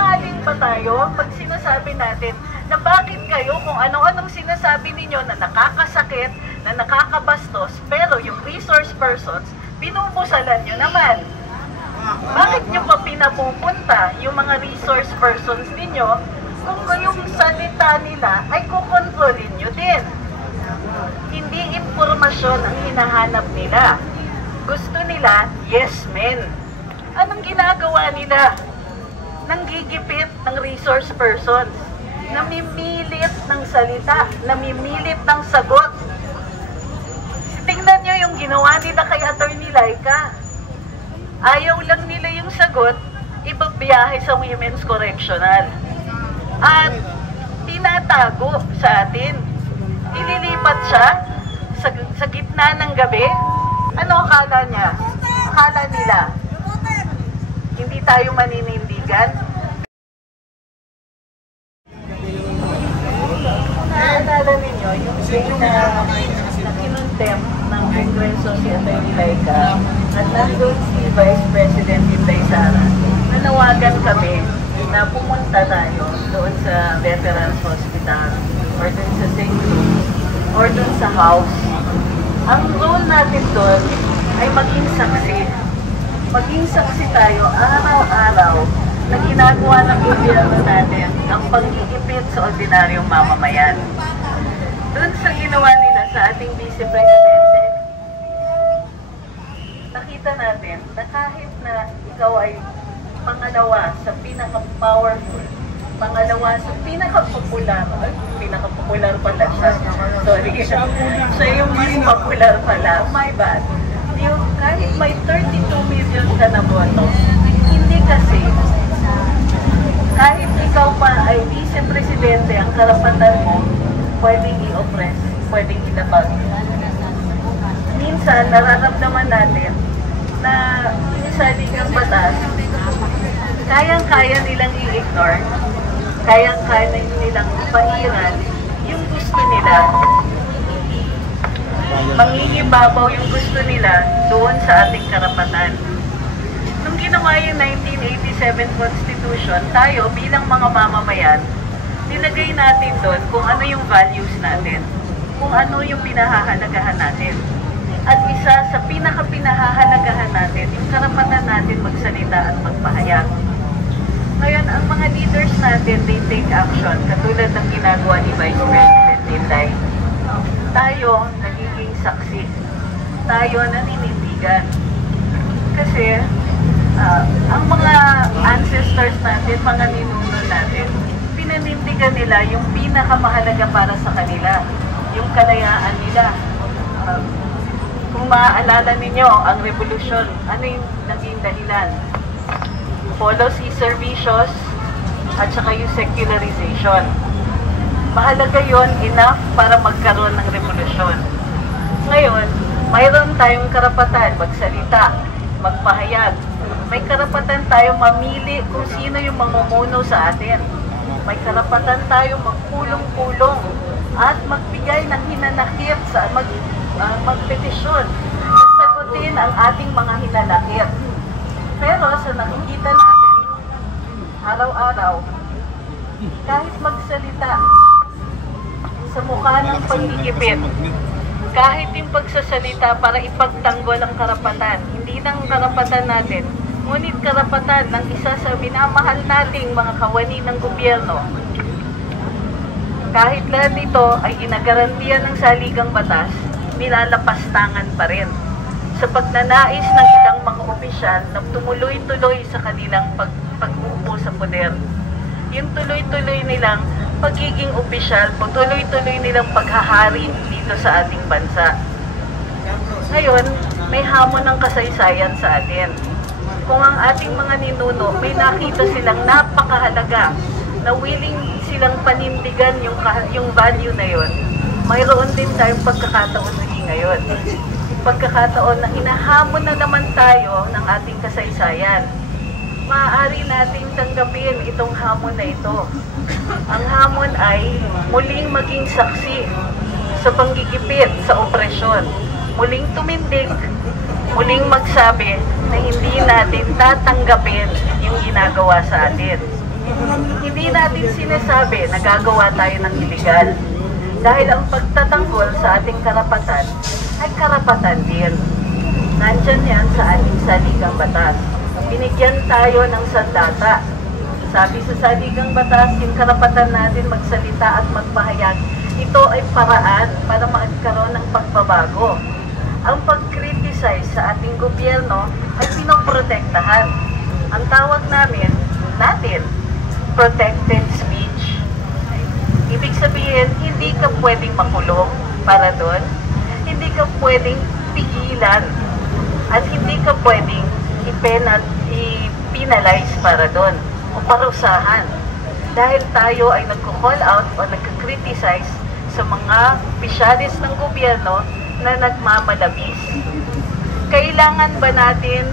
mamahalin ba tayo pag sinasabi natin na bakit kayo kung ano-anong sinasabi ninyo na nakakasakit, na nakakabastos, pero yung resource persons, binubusalan nyo naman. Bakit nyo pa pinapupunta yung mga resource persons ninyo kung yung salita nila ay kukontrolin nyo din? Hindi impormasyon ang hinahanap nila. Gusto nila, yes men. Anong ginagawa nila? Nanggigipit ng resource persons, namimilit ng salita, namimilit ng sagot. Tingnan nyo yung ginawa nila kay Attorney Laika. Ayaw lang nila yung sagot, ibabiyahe sa Women's Correctional. At tinatago sa atin. Ililipat siya sa gitna ng gabi. Ano akala niya? Akala nila hindi tayo maninindigan? Naalala ninyo yung na kinuntem ng Kongreso si Atty. Laika at nandun si Vice President Inday Sara. Nanawagan kami na pumunta tayo doon sa Veterans Hospital or doon sa St. Louis or doon sa house. Ang role natin doon ay maging saksi. Maging saksi tayo araw-araw na ginagawa ng gobyerno natin ang pag-iipit sa ordinaryong mamamayan. Doon sa ginawa nila sa ating Vice Presidente, nakita natin na kahit na ikaw ay pangalawa sa pinaka-powerful, pangalawa sa pinaka-popular, pinaka-popular pala siya, sorry, siya yung mas popular pala, my bad. Yung kahit may 32 million ka na boto, hindi kasi, kahit ikaw pa ay vice-presidente, ang karapatan mo, pwedeng i-oppress, pwedeng ilabag. Minsan, nararamdaman natin na yung saligang batas, kayang-kaya nilang i-ignore, kayang-kaya nilang pairan yung gusto nila. Mangingibabaw yung gusto nila doon sa ating karapatan. Nung ginawa yung 1987 Constitution, tayo bilang mga mamamayan, nilagay natin doon kung ano yung values natin, kung ano yung pinahahalagahan natin. At isa sa pinaka-pinahahalagahan natin, yung karapatan natin magsalita at magpahayag. Ngayon, ang mga leaders natin, they take action, katulad ng ginagawa ni Vice President Inday. Tayo, nagiging saksi. Tayo, naninindigan. Kasi, ang mga ancestors natin, mga ninuno natin, pinanindigan nila yung pinakamahalaga para sa kanila, yung kalayaan nila. Kung maaalala ninyo, ang revolusyon, ano yung naging dahilan? Follow Caesar Vicious at saka yung secularization. Mahalaga yon, enough para magkaroon ng revolusyon. Ngayon, mayroon tayong karapatan magsalita, magpahayag. May karapatan tayong mamili kung sino yung mamumuno sa atin. May karapatan tayong magpulong-pulong at magbigay ng hinanakit sa magpetisyon na sagutin ang ating mga hinanakit. Pero sa nakikita natin araw-araw, kahit magsalita sa mukha ng pagigipit, kahit yung pagsasalita para ipagtanggol ang karapatan, hindi ng karapatan natin, ngunit karapatan ng isa sa minamahal nating mga kawani ng gobyerno. Kahit lahat ito ay ginagarantiyan ng saligang batas, nilalapastangan pa rin sa pagnanais ng ilang mga opisyal na tumuloy-tuloy sa kanilang pag-uupo sa poder. Yung tuloy-tuloy nilang pagiging opisyal o tuloy-tuloy nilang paghahari dito sa ating bansa. Ngayon, may hamon ng kasaysayan sa atin. Kung ang ating mga ninuno, may nakita silang napakahalaga na willing silang panindigan yung value na yon, mayroon din tayong pagkakataon ngayon. Pagkakataon na hinahamon na naman tayo ng ating kasaysayan. Maaari nating tanggapin itong hamon na ito. Ang hamon ay muling maging saksi sa panggigipit, sa opresyon. Muling tumindig, muling magsabi na hindi natin tatanggapin yung ginagawa sa atin. Hindi natin sinasabi na gagawa tayo ng illegal. Dahil ang pagtatanggol sa ating karapatan ay karapatan din. Nandyan yan sa ating saligang batas. Binigyan tayo ng sandata. Sabi sa saligang batas, yung karapatan natin magsalita at magpahayag, ito ay paraan para magkaroon ng pagbabago. Ang pag-criticize sa ating gobyerno ay pinoprotektahan. Ang tawag natin, protected speech. Ibig sabihin, hindi ka pwedeng makulong para doon, hindi ka pwedeng pigilan, at hindi ka pwedeng i-penalize para doon o parusahan. Dahil tayo ay nagko-call out o nagka-criticize sa mga opisyalis ng gobyerno na nagmamalabis. Kailangan ba natin,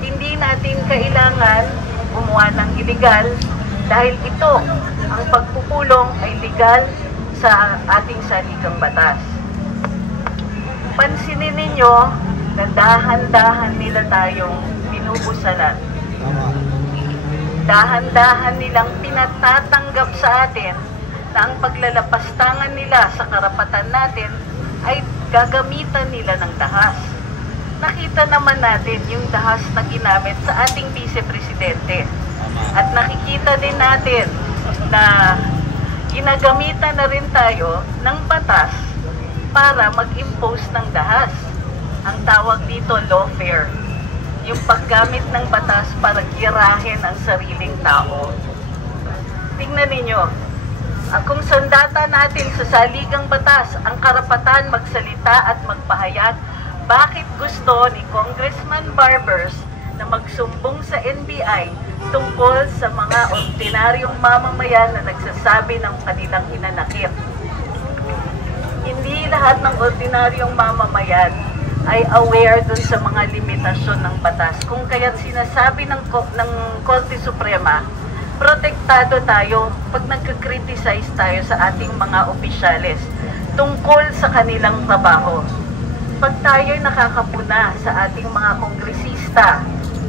hindi natin kailangan gumawa ng illegal dahil ito, ang pagpupulong ay legal sa ating saligang batas. Pansinin ninyo na dahan-dahan nila tayong binubusalan. Dahan-dahan nilang pinatatanggap sa atin na ang paglalapastangan nila sa karapatan natin ay gagamitan nila ng dahas. Nakita naman natin yung dahas na ginamit sa ating vice-presidente. At nakikita din natin na ginagamitan na rin tayo ng batas para mag-impose ng dahas. Ang tawag dito lawfare. Yung paggamit ng batas para girahin ang sariling tao. Tingnan ninyo, kung sandata natin sa saligang batas ang karapatan magsalita at magpahayag, bakit gusto ni Congressman Barbers na magsumbong sa NBI tungkol sa mga ordinaryong mamamayan na nagsasabi ng kanilang hinanakit? Hindi lahat ng ordinaryong mamamayan ay aware dun sa mga limitasyon ng batas. Kung kaya't sinasabi ng Korte Suprema, protektado tayo pag nagka-criticize tayo sa ating mga opisyales tungkol sa kanilang trabaho. Pag tayo'y nakakapuna sa ating mga kongresista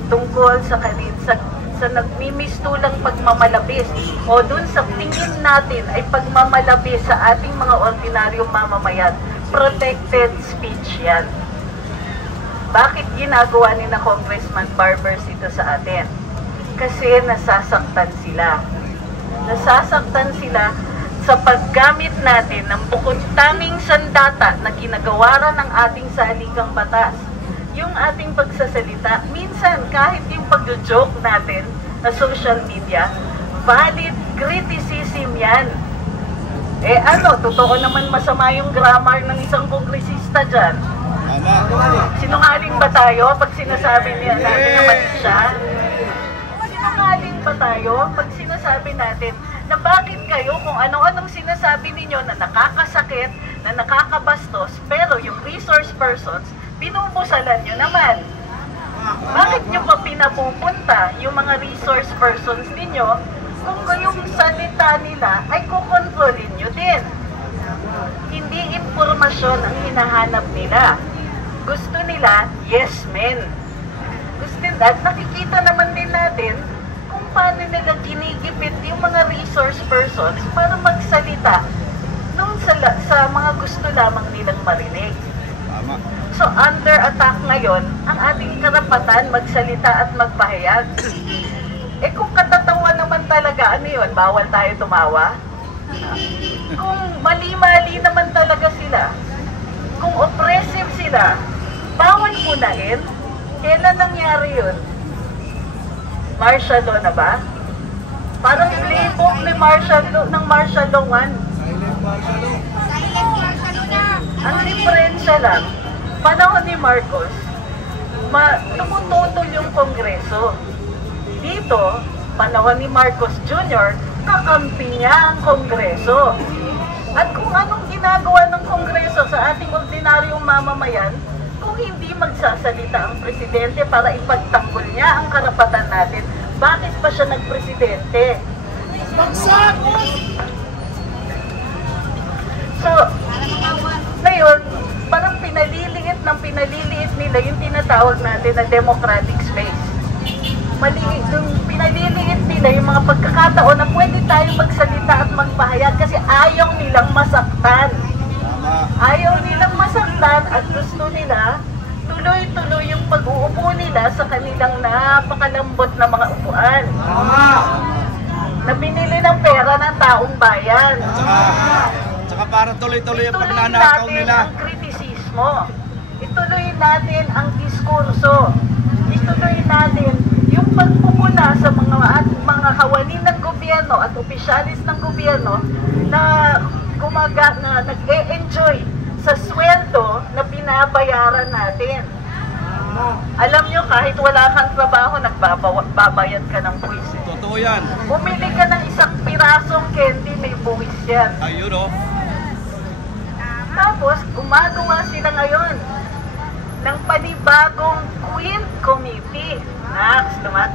tungkol sa nagmimistulang pagmamalabis o dun sa tingin natin ay pagmamalabis sa ating mga ordinaryong mamamayan, protected speech yan. Bakit ginagawa ni na Congressman Barbers ito sa atin? Kasi nasasaktan sila. Nasasaktan sila sa paggamit natin ng bukod tanging sandata na ginagawa ng ating saligang batas. Yung ating pagsasalita, minsan kahit yung pag-joke natin na social media, valid criticism yan. Totoo naman masama yung grammar ng isang kongresista dyan. Sinungaling ba tayo pag sinasabi niya natin na mali siya? Sinungaling ba tayo pag sinasabi natin na bakit kayo kung ano-anong sinasabi ninyo na nakakasakit, na nakakabastos, pero yung resource persons, binubusalan nyo naman. Bakit nyo pa pinapupunta yung mga resource persons ninyo kung yung salita nila ay kukontrolin nyo din? Hindi impormasyon ang hinahanap nila. Gusto nila, yes men. Gusto nila, nakikita naman din natin kung paano nila ginigipit yung mga resource persons para magsalita nung sa mga gusto lamang nilang marinig. So under attack ngayon, ang ating karapatan magsalita at magpahayag. Kung katatawa naman talaga, ano yun? Bawal tayo tumawa? Kung mali-mali naman talaga sila, kung oppressive sila, bawal punain. Kailan nangyari yun? Martial law na ba? Parang playbook ni martial law, ng martial law 1. Ang diferensya lang, panahon ni Marcos, tumututol yung Kongreso. Dito, panahon ni Marcos Jr., kakampi niya ang Kongreso. At kung anong ginagawa ng Kongreso sa ating ordinaryong mamamayan, kung hindi magsasalita ang presidente para ipagtanggol niya ang karapatan natin, bakit pa siya nagpresidente? Bagsak! So, ngayon, parang pinaliliit nila yung tinatawag natin na democratic space. Pinaliliit nila yung mga pwede tayo magsalita at magpahayag kasi ayaw nilang masaktan. Ayaw nilang masaktan at gusto nila tuloy-tuloy yung pag-uupo nila sa kanilang napakalambot na mga upuan. Na binili ng pera ng taong bayan. Tsaka para tuloy-tuloy yung pagnanakaw nila. Ituloy natin ang kritisismo. Ituloy natin ang diskurso. Ituloy natin yung pagpupuna sa mga kawani ng gobyerno at opisyalis ng gobyerno na nag-e-enjoy sa sweldo na binabayaran natin. Alam nyo, kahit wala kang trabaho, nagbabayad ka ng buwis. Totoo yan. Bumili ka ng isang pirasong candy, may buwis yan. Ayun o. Tapos, gumagawa sila ngayon ng panibagong Queen Committee.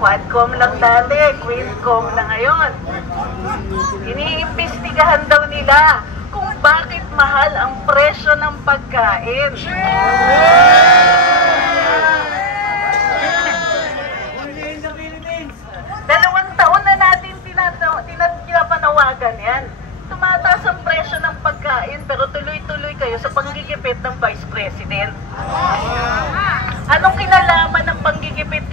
Quadcom lang dati, Queencom na ngayon. Iniimbestigahan daw nila kung bakit mahal ang presyo ng pagkain. Dalawang taon na natin tinapanawagan yan. Tumataas ang presyo ng pagkain pero tuloy-tuloy kayo sa panggigipit ng Vice President. Anong kinalaman ng panggigipit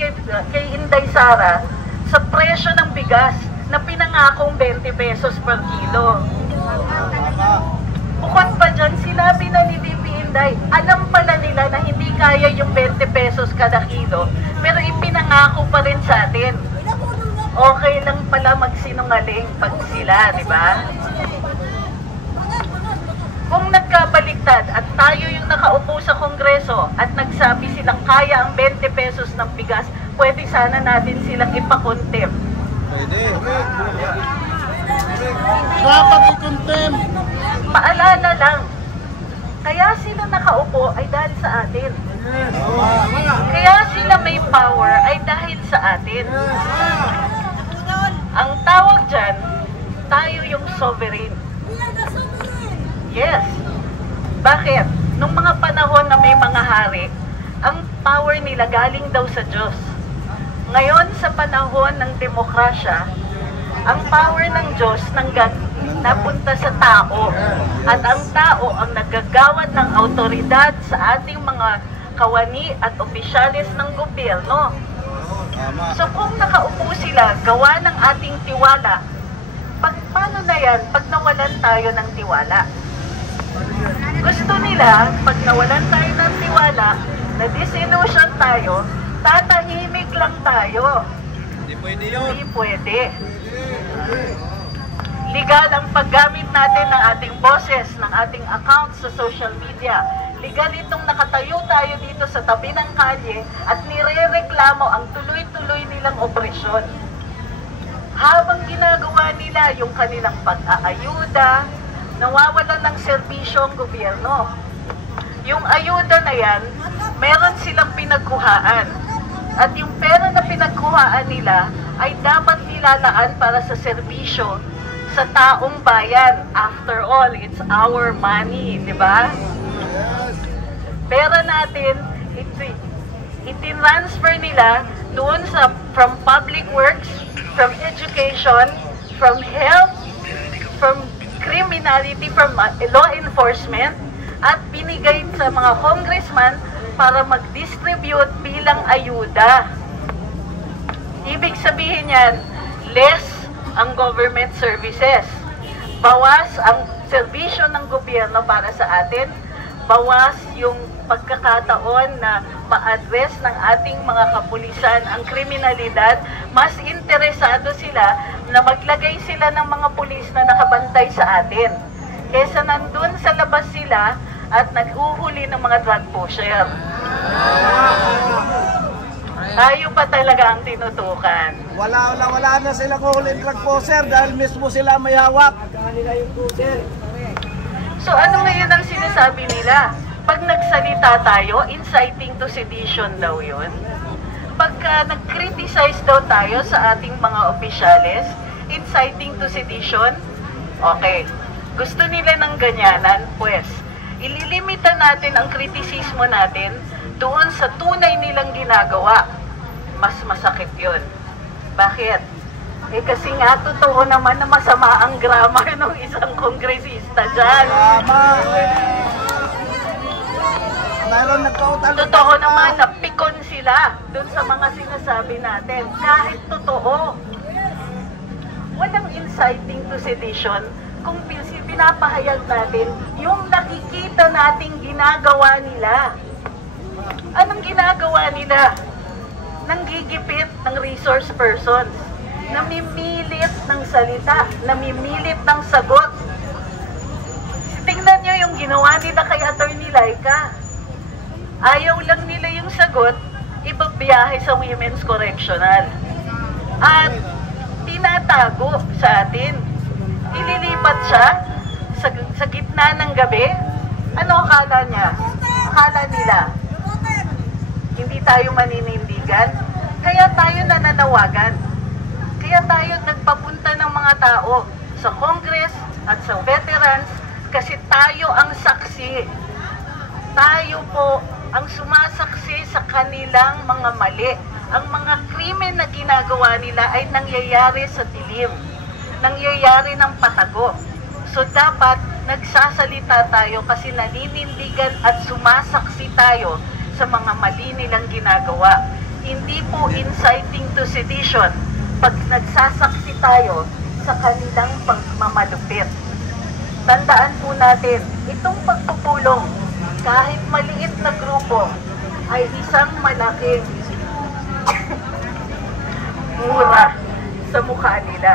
kay Inday Sara sa presyo ng bigas na pinangakong 20 pesos per kilo? Bukod pa dyan, sinabi na ni VP Inday, alam pala nila na hindi kaya yung 20 pesos kada kilo, pero ipinangako pa rin sa atin. Okay lang pala magsinungaling pag sila, di ba? Kung nagkabaliktad at tayo yung nakaupo sa Kongreso at nagsabi silang kaya ang 20 pesos ng bigas, pwede sana natin silang ipakontem. Pwede. Dapat i-contem. Paalala lang, kaya sila nakaupo ay dahil sa atin. Kaya sila may power ay dahil sa atin. Ang tawag dyan, tayo yung sovereign. Yes. Bakit? Nung mga panahon na may mga hari, ang power nila galing daw sa Diyos. Ngayon, sa panahon ng demokrasya, ang power ng Diyos napunta sa tao. At ang tao ang naggagawad ng autoridad sa ating mga kawani at opisyalis ng gobyerno. So kung nakaupo sila, gawa ng ating tiwala, paano na yan pag nawalan tayo ng tiwala? Gusto nila, pag nawalan tayo ng tiwala, na disillusion tayo, tatahimik lang tayo. Hindi pwede yun. Hindi pwede. Legal ang paggamit natin ng ating boses, ng ating accounts sa social media. Legal itong nakatayo tayo dito sa tabi ng kalye at nire-reklamo ang tuloy-tuloy nilang operasyon. Habang ginagawa nila yung kanilang pag-aayuda, nawawalan ng serbisyo ang gobyerno. Yung ayuda na yan, meron silang pinagkuhaan. At yung pera na pinagkuhaan nila ay dapat nilalaan para sa serbisyo sa taong bayan. After all, it's our money, di ba? Pera natin, itinransfer nila doon from public works, from education, from health, from criminality, from law enforcement, at binigay sa mga congressman para mag-distribute bilang ayuda. Ibig sabihin yan, less ang government services. Bawas ang serbisyo ng gobyerno para sa atin, bawas yung pagkakataon na ma-address ng ating mga kapulisan ang kriminalidad, mas interesado sila na maglagay sila ng mga pulis na nakabantay sa atin. Kesa nandun sa labas sila at naghuhuli ng mga drug pusher. Tayo pa talaga ang tinutukan. Wala na silang huling drug poser dahil mismo sila may hawak. So ano ngayon ang sinasabi nila? Pag nagsalita tayo, inciting to sedition daw yun. Pagka nag-criticize daw tayo sa ating mga opisyalis, inciting to sedition, okay. Gusto nila ng ganyanan, pues, ililimita natin ang kritisismo natin doon sa tunay nilang ginagawa. Mas masakit yun. Bakit? Eh kasi nga, totoo naman na masama ang grammar ng isang kongresista dyan. Tama. Mayroon nagkautal. Totoo naman na pikon sila dun sa mga sinasabi natin. Kahit totoo. Walang inciting to sedition kung pinapahayag natin yung nakikita nating ginagawa nila. Anong ginagawa nila? Nanggigipit ng resource persons, namimilit ng salita, namimilit ng sagot. Tingnan nyo yung ginawa nila kay Attorney Laika. Ayaw lang nila yung sagot, ibabiyahe sa Women's Correctional. At tinatago sa atin. Ililipat siya sa gitna ng gabi. Ano akala niya? Akala nila hindi tayo maninindigan, kaya tayo nananawagan. Kaya tayo nagpapunta ng mga tao sa Congress at sa veterans kasi tayo ang saksi. Tayo po ang sumasaksi sa kanilang mga mali. Ang mga krimen na ginagawa nila ay nangyayari sa dilim, nangyayari ng patago. So dapat nagsasalita tayo kasi naninindigan at sumasaksi tayo sa mga mali nilang ginagawa. Hindi po inciting to sedition pag nagsasaksi tayo sa kanilang pagmamalupit. Tandaan po natin, itong pagpupulong, kahit maliit na grupo, ay isang malaking mura sa mukha nila.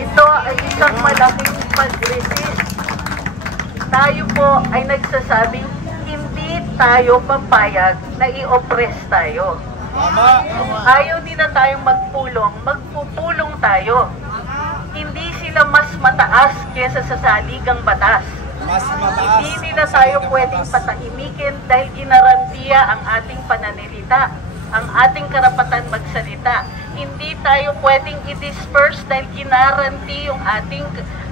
Ito ay isang malaking pag-resist. Tayo po ay nagsasabing hindi tayo papayag na i-oppress tayo. Ayaw nila tayong magpulong, magpupulong tayo. Hindi sila mas mataas kaysa sa saligang batas. Hindi nila tayo pwedeng patahimikin dahil ginarantiya ang ating pananalita, ang ating karapatan magsalita. Hindi tayo pwedeng i-disperse dahil ginaranti yung ating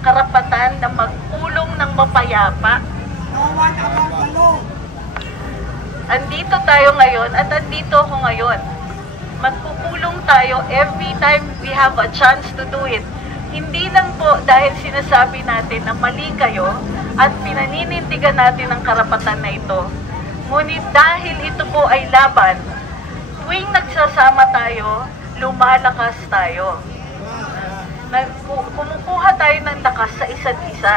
karapatan na magpulong ng mapayapa. Andito tayo ngayon at andito ako ngayon. Magpupulong tayo every time we have a chance to do it. Hindi lang po dahil sinasabi natin na mali kayo at pinaninindigan natin ang karapatan na ito. Ngunit dahil ito po ay laban, tuwing nagsasama tayo, lumalakas tayo. Kumukuha tayo ng lakas sa isa't isa.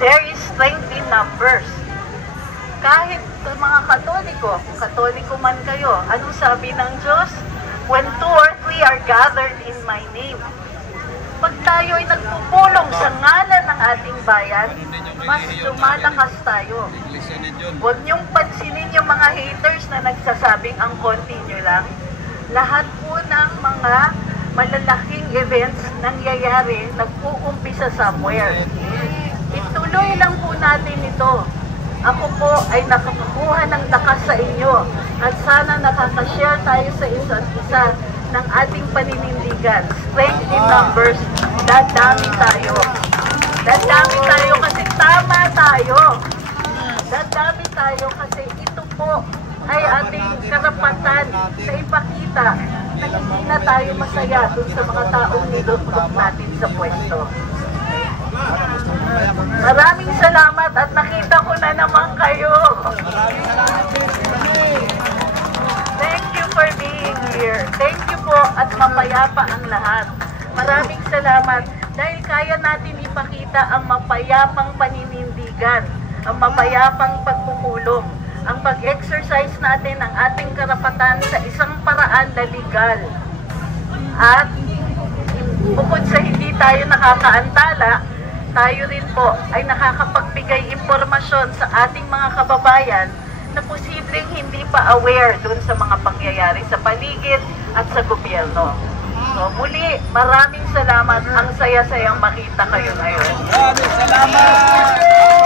There is strength in numbers. Kahit mga Katoliko, kung Katoliko man kayo, anong sabi ng Diyos? When 2 or 3 are gathered in my name. Pag tayo ay nagpupulong sa ngalan ng ating bayan, mas lumalakas tayo. Huwag niyong pansinin yung mga haters na nagsasabing ang konti nyo lang. Lahat po ng mga malalaking events nangyayari, nagpuumpisa somewhere. Ituloy lang po natin ito. Ako po ay nakakakuha ng lakas sa inyo at sana nakakashare tayo sa isa't isa ng ating paninindigan. Strength in numbers, dadami tayo. Dadami tayo kasi tama tayo. Dadami tayo kasi ito po ay ating karapatan na ipakita na hindi na tayo masaya dun sa mga taong nilulok natin sa pwesto. Maraming salamat at nakita ko na naman kayo. Thank you for being here. Thank you po at mapayapa ang lahat. Maraming salamat dahil kaya natin ipakita ang mapayapang paninindigan, ang mapayapang pagpupulong, ang pag-exercise natin ng ating karapatan sa isang paraan na legal. At bukod sa hindi tayo nakakaantala, tayo rin po ay nakakapagbigay impormasyon sa ating mga kababayan na posibleng hindi pa aware dun sa mga pangyayari sa paligid at sa gobyerno. So muli, maraming salamat. Ang saya-sayang makita kayo ngayon. Maraming salamat!